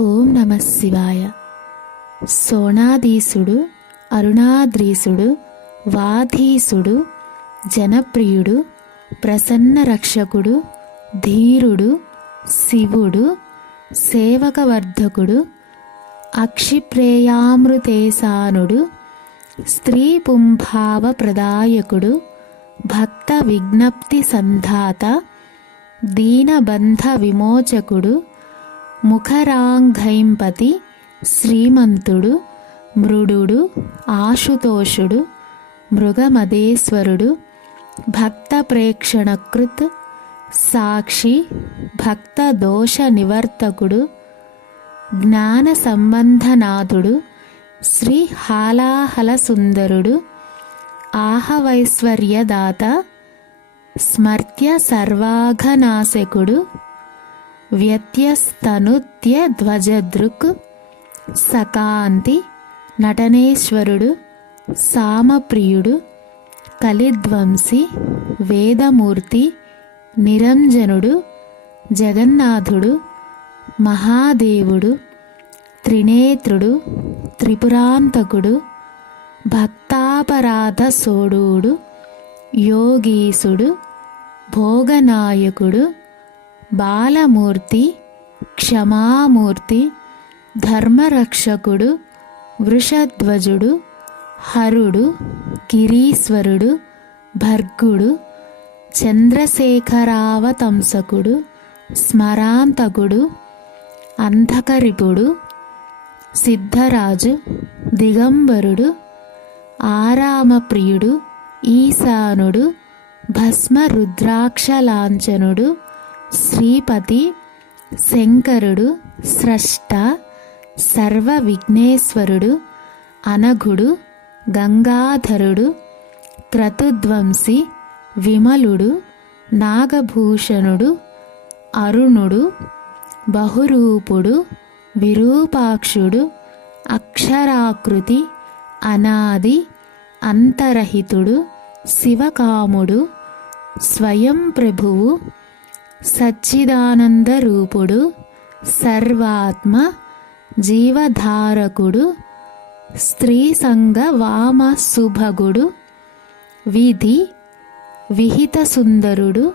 ఓం నమ శివాయ. సోనాధీసుడు అరుణాద్రీసుడు వాధీసుడు జనప్రియుడు ప్రసన్న రక్షకుడు ధీరుడు శివుడు సేవకవర్ధకుడు అక్షిప్రేయామృతేశానుడు స్త్రీ పుంభావ ప్రదాయకుడు భక్త విజ్ఞప్తి సంధాత దీనబంధ విమోచకుడు ముఖరాంఘైంపతి శ్రీమంతుడు మృడుడు ఆశుతోషుడు మృగమదేశ్వరుడు భక్త ప్రేక్షణకృత్ సాక్షి భక్త దోష నివర్తకుడు జ్ఞాన సంబంధనాథుడు శ్రీ హాలాహల సుందరుడు ఆహవైశ్వర్యదాత స్మర్త్య సర్వాఘనాశకుడు వ్యత్యస్తనుత్య ధ్వజదృక్ సకాంతి నటనేశ్వరుడు సామప్రియుడు కలిధ్వంసి వేదమూర్తి నిరంజనుడు జగన్నాథుడు మహాదేవుడు త్రినేత్రుడు త్రిపురాంతకుడు భక్తాపరాధ సోడూడు యోగీసుడు భోగనాయకుడు బాలమూర్తి క్షమామూర్తి ధర్మరక్షకుడు వృషధ్వజుడు హరుడు గిరీశ్వరుడు భర్గుడు చంద్రశేఖరావతంసకుడు స్మరాంతకుడు అంధకరిపుడు సిద్ధరాజు దిగంబరుడు ఆరామప్రియుడు ఈశానుడు భస్మ రుద్రాక్షలాంఛనుడు శ్రీపతి శంకరుడు స్రష్ట సర్వ విఘ్నేశ్వరుడు అనఘుడు గంగాధరుడు క్రతుధ్వంసి విమలుడు నాగభూషణుడు అరుణుడు బహురూపుడు విరూపాక్షుడు అక్షరాకృతి అనాది అంతరహితుడు శివకాముడు స్వయం ప్రభువు సచ్చిదానంద రూపుడు సర్వాత్మ జీవధారకుడు స్త్రీ సంగ వామ సుభగుడు విధి విహిత సుందరుడు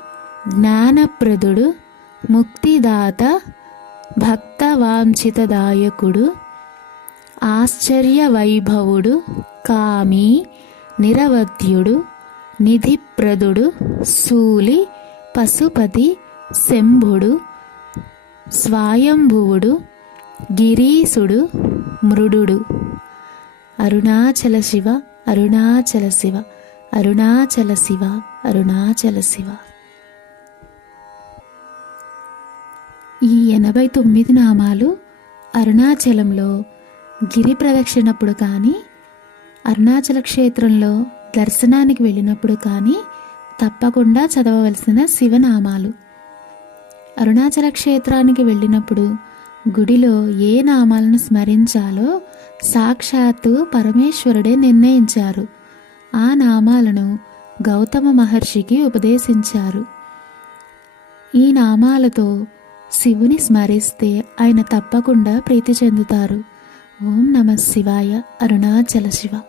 జ్ఞానప్రదుడు ముక్తిదాత భక్తవాంఛితదాయకుడు ఆశ్చర్య వైభవుడు కామి నిరవధ్యుడు నిధిప్రదుడు సూలి పశుపతి శంభుడు స్వాయంభువుడు గిరీసుడు మృడుడు. అరుణాచల శివ అరుణాచల శివ అరుణాచల శివ అరుణాచల శివ. ఈ ఎనభై తొమ్మిది నామాలు అరుణాచలంలో గిరి ప్రదక్షిణప్పుడు కానీ అరుణాచల క్షేత్రంలో దర్శనానికి వెళ్ళినప్పుడు కానీ తప్పకుండా చదవవలసిన శివనామాలు. అరుణాచల క్షేత్రానికి వెళ్ళినప్పుడు గుడిలో ఏ నామాలను స్మరించాలో సాక్షాత్తు పరమేశ్వరుడే నిర్ణయించారు. ఆ నామాలను గౌతమ మహర్షికి ఉపదేశించారు. ఈ నామాలతో శివుని స్మరిస్తే ఆయన తప్పకుండా ప్రీతి చెందుతారు. ఓం నమ శివాయ అరుణాచల శివ.